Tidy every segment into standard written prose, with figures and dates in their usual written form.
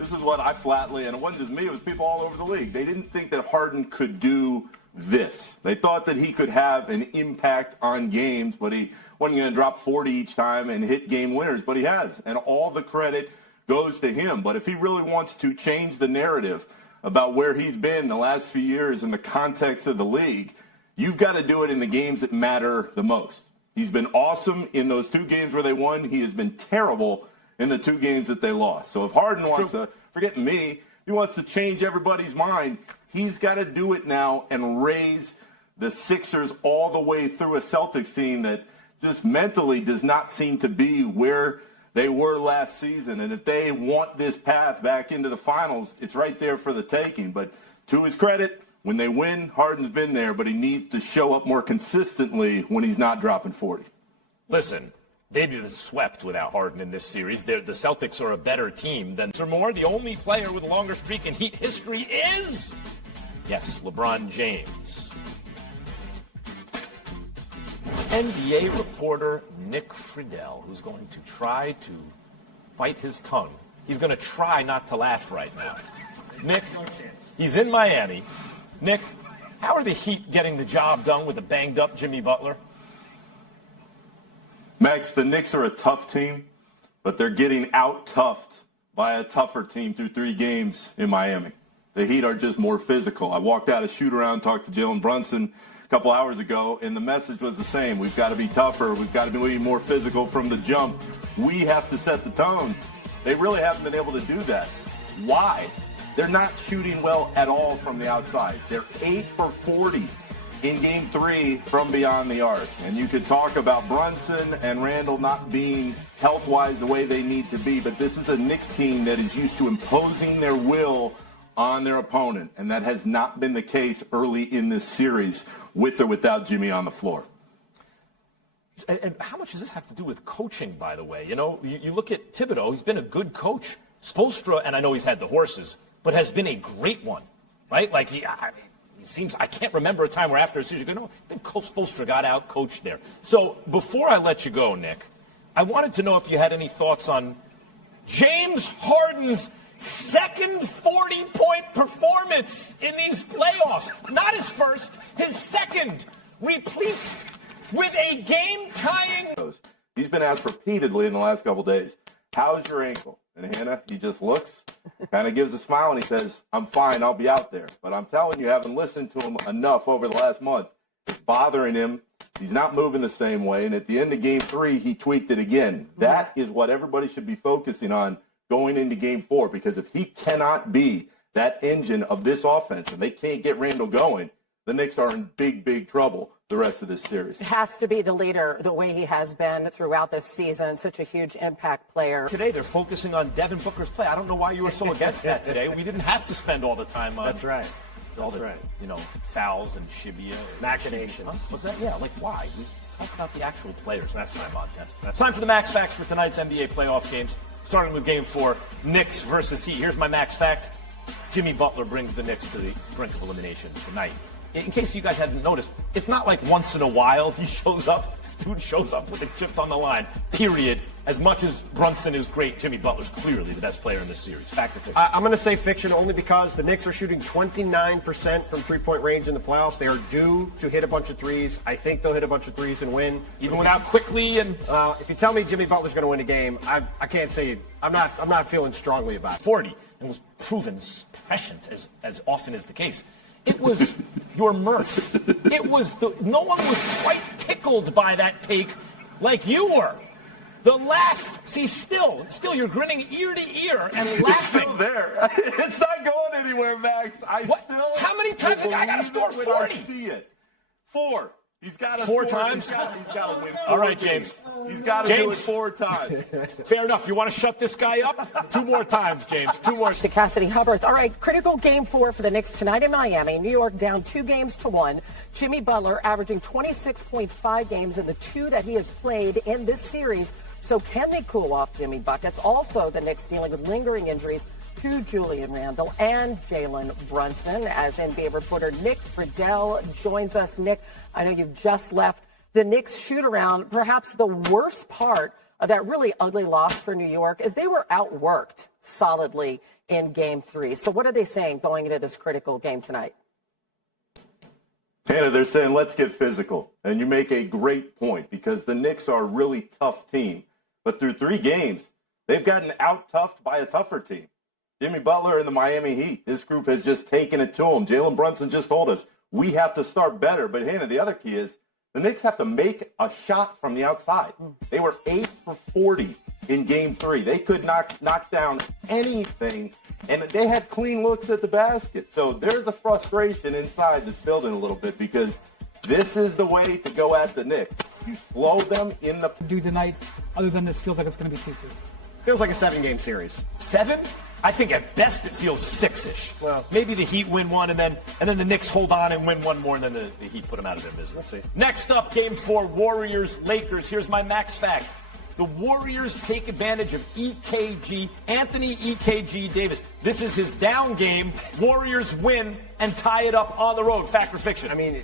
this is what I flatly, and it wasn't just me, it was people all over the league. They didn't think that Harden could do this. They thought that he could have an impact on games, but he wasn't going to drop 40 each time and hit game winners, but he has. And all the credit goes to him. But if he really wants to change the narrative about where he's been the last few years in the context of the league, you've got to do it in the games that matter the most. He's been awesome in those 2 games where they won. He has been terrible in the 2 games that they lost. So if Harden wants to, forget me, he wants to change everybody's mind, he's got to do it now and raise the Sixers all the way through a Celtics team that just mentally does not seem to be where they were last season. And if they want this path back into the finals, it's right there for the taking. But to his credit, when they win, Harden's been there, but he needs to show up more consistently when he's not dropping 40. Listen, they've been swept without Harden in this series. The Celtics are a better team than Moore. The only player with a longer streak in Heat history is, yes, LeBron James. NBA reporter Nick Friedel, who's going to try to bite his tongue. He's going to try not to laugh right now. Nick, he's in Miami. Nick, how are the Heat getting the job done with a banged-up Jimmy Butler? Max, the Knicks are a tough team, but they're getting out-toughed by a tougher team through 3 games in Miami. The Heat are just more physical. I walked out of shoot-around, talked to Jalen Brunson a couple hours ago, and the message was the same. We've got to be tougher. We've got to be more physical from the jump. We have to set the tone. They really haven't been able to do that. Why? They're not shooting well at all from the outside. They're 8 for 40 in Game 3 from beyond the arc. And you could talk about Brunson and Randall not being health-wise the way they need to be, but this is a Knicks team that is used to imposing their will on their opponent, and that has not been the case early in this series with or without Jimmy on the floor. And how much does this have to do with coaching, by the way? You know, you look at Thibodeau, he's been a good coach. Spoelstra, and I know he's had the horses, but has been a great one, right? Like, he seems, I can't remember a time where after a season you go, no, I think Coach Spoelstra got out coached there. So before I let you go, Nick, I wanted to know if you had any thoughts on James Harden's second 40-point performance in these playoffs. Not his first, his second, replete with a game-tying. He's been asked repeatedly in the last couple days, how's your ankle? And Hannah, he just looks, kind of gives a smile, and he says, I'm fine, I'll be out there. But I'm telling you, haven't listened to him enough over the last month. It's bothering him. He's not moving the same way. And at the end of Game 3, he tweaked it again. That is what everybody should be focusing on going into Game 4, because if he cannot be that engine of this offense and they can't get Randall going, the Knicks are in big, big trouble the rest of this series. Has to be the leader the way he has been throughout this season. Such a huge impact player. Today they're focusing on Devin Booker's play. I don't know why you were so against that today. We didn't have to spend all the time on. That's right. All the, you know, fouls and shibia. Machinations. Huh? What's that? Yeah, like why? We talk about the actual players. That's time on 10. That's time for the Max Facts for tonight's NBA playoff games. Starting with Game 4, Knicks versus Heat. Here's my Max Fact. Jimmy Butler brings the Knicks to the brink of elimination tonight. In case you guys hadn't noticed, it's not like once in a while he shows up. This dude shows up with the chips on the line, period. As much as Brunson is great, Jimmy Butler's clearly the best player in this series. Fact or fiction? I'm going to say fiction only because the Knicks are shooting 29% from three-point range in the playoffs. They are due to hit a bunch of threes. I think they'll hit a bunch of threes and win. Even without quickly and... if you tell me Jimmy Butler's going to win a game, I can't say... I'm not feeling strongly about it. 40 and was proven prescient as often is the case. It was your mirth. It was no one was quite tickled by that take like you were. The laugh, see, still you're grinning ear to ear and laughing. It's still there. It's not going anywhere, Max. How many times I got to score 40? I see it. 4. He's got to 4 times? He's got to win 4 All right, games. James. He's got to do it 4 times. Fair enough. You want to shut this guy up? 2 more times, James. 2 more. To Cassidy Hubbard. All right, critical Game 4 for the Knicks tonight in Miami. New York down 2-1. Jimmy Butler averaging 26.5 games in the 2 that he has played in this series. So can they cool off Jimmy Buckets? Also, the Knicks dealing with lingering injuries to Julian Randle and Jalen Brunson. As NBA reporter Nick Friedel joins us. Nick, I know you've just left the Knicks shoot-around. Perhaps the worst part of that really ugly loss for New York is they were outworked solidly in Game 3. So what are they saying going into this critical game tonight? Hannah, they're saying, let's get physical. And you make a great point because the Knicks are a really tough team. But through 3 games, they've gotten out-toughed by a tougher team. Jimmy Butler and the Miami Heat, this group has just taken it to them. Jalen Brunson just told us, we have to start better. But Hannah, the other key is the Knicks have to make a shot from the outside. They were 8 for 40 in Game 3. They could knock down anything, and they had clean looks at the basket. So there's a frustration inside that's building a little bit because this is the way to go at the Knicks. You slow them in the... Do tonight, other than this feels like it's going to be 2-2. Feels like a 7-game series. 7? I think at best it feels 6-ish. Well, maybe the Heat win one, and then the Knicks hold on and win one more, and then the Heat put them out of their misery. We'll see. Next up, Game 4, Warriors-Lakers. Here's my max fact. The Warriors take advantage of Anthony EKG Davis. This is his down game. Warriors win and tie it up on the road. Fact or fiction? I mean,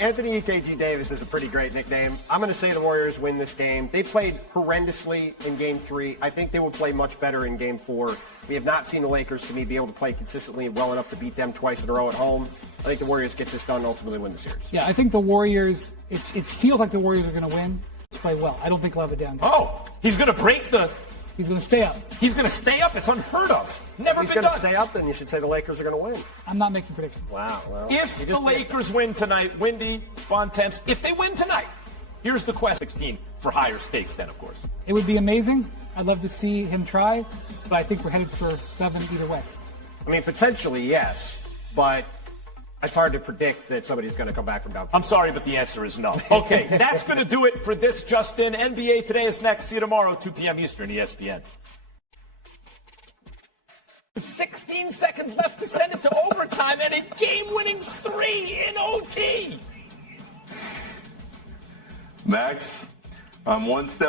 Anthony EKG Davis is a pretty great nickname. I'm going to say the Warriors win this game. They played horrendously in Game 3. I think they will play much better in Game 4. We have not seen the Lakers, to me, be able to play consistently and well enough to beat them twice in a row at home. I think the Warriors get this done and ultimately win the series. Yeah, I think the Warriors, it feels like the Warriors are going to win. Play well. I don't think he'll have a down game. Oh, he's going to break the... He's going to stay up. He's going to stay up. It's unheard of. Never been done. He's going to stay up, then you should say the Lakers are going to win. I'm not making predictions. Wow. Well, if the Lakers win tonight, Windy, Bontemps, if they win tonight, here's the quest 16 for higher stakes then, of course. It would be amazing. I'd love to see him try, but I think we're headed for 7 either way. I mean, potentially, yes, but it's hard to predict that somebody's going to come back from down. I'm sorry, but the answer is no. Okay, that's going to do it for this Justin. NBA Today is next. See you tomorrow, 2 p.m. Eastern, ESPN. 16 seconds left to send it to overtime and a game-winning 3 in OT. Max, I'm one step